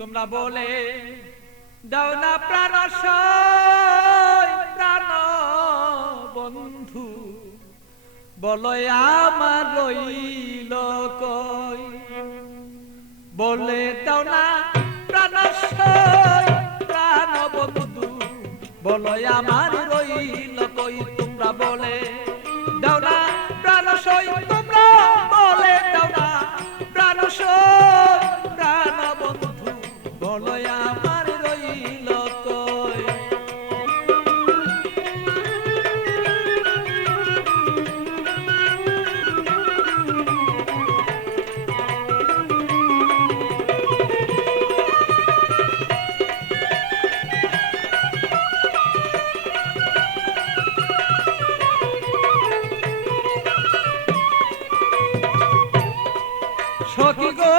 তোমরা বলে দাও না প্রাণ প্রাণ বন্ধু, বলো আমার রইল কই। বলে দাও না প্রাণ প্রাণ বন্ধু, বলো আমার রইল কই। তোমরা বলে দাও না প্রাণ তোমরা বলে দাও না প্রাণ প্রাণ বন্ধু, বলো আমার রইল কই। সখী গো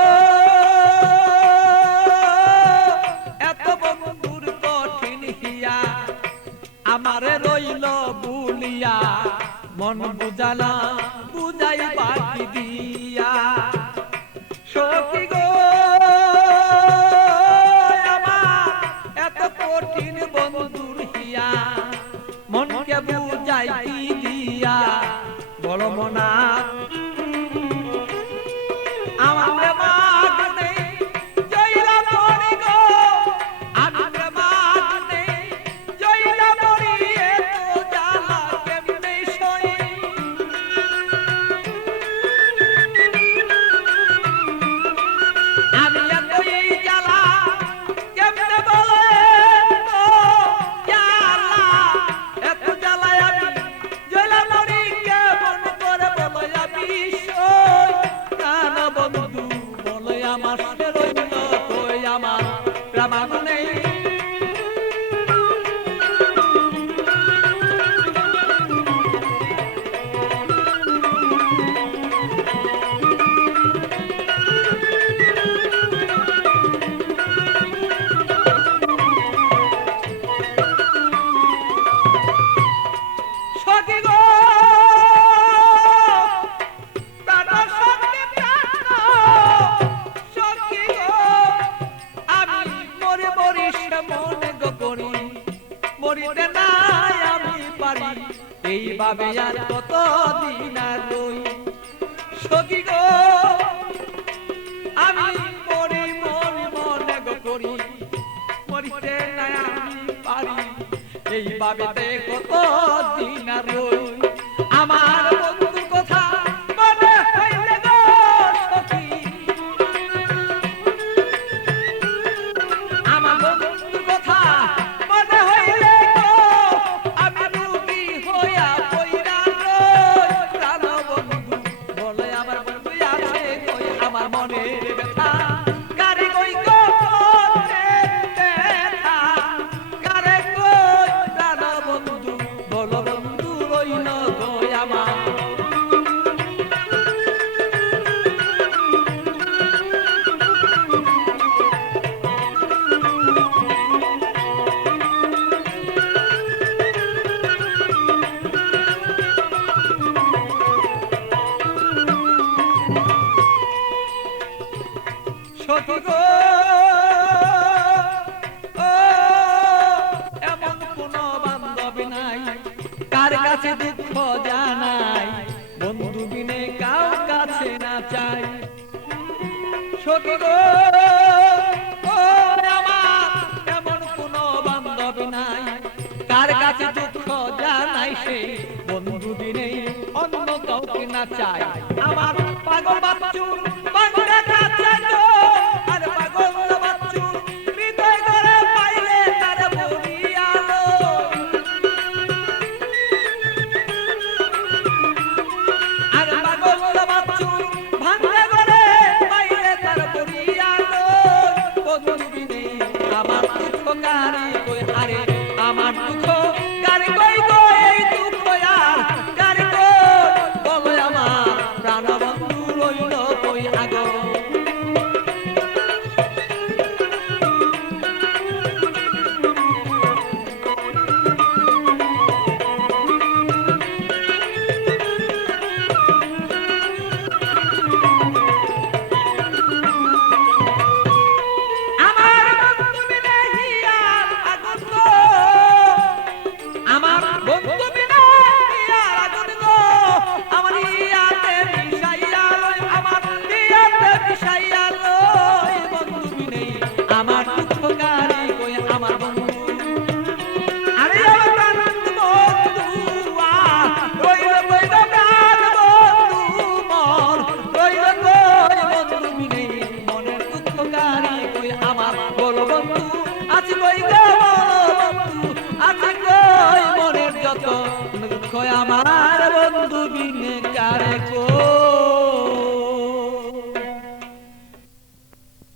এত বন্ধুর কঠিন হিয়া, আমারে রইল বুলিয়া মন বুঝালা বুঝাই বাকি দিয়া। সখী গো আমার এত কঠিন বন্ধুর হিয়া, মনকে বুঝাই কি দিয়া। বলো মনা আমার মাগ নেই জয়লা পড়ি গো, আমি মাগ নেই জয়লা পড়ি, এত জ্বালা কেমনে সই। আমি এত এই জ্বালা কেমনে বলে গো জ্বালা, এত জ্বালায় আমি জয়লা পড়ি কেমন করে বলো আমি সই। বন্ধু বলে আমার রইল কই, আমার প্রাণ নেই। সখী গো মরিতে নাই আমি পারি, এইভাবে আর কত দিন আর রই। সখী গো আমি মরি মরি মনে গো করি, মরিতে নাই আমি পারি, এইভাবে কত দিন আর রই। আমার বন্ধুর কথা মনে হইলে গো সখী, আমার বন্ধুর কথা মনে হইলে গো আমি রুগী হইয়া পইরা রই। প্রাণ বন্ধু বলে আমার বন্ধু আছে কই, আমার মনের ব্যথা কারে কই গো ব্যথা কারে কই। প্রাণ বন্ধু বলো বন্ধু রইল কই আমার। সখী গো এমন কোন বান্ধবী নাই কার কাছে দুঃখ জানাই, বন্ধু বিনে কার কাছে না চাই। সখী গো আমার এমন কোন বান্ধবী নাই কার কাছে দুঃখ জানাই, সে বন্ধু বিনে অন্য কাউকে না চাই। আমার পাগল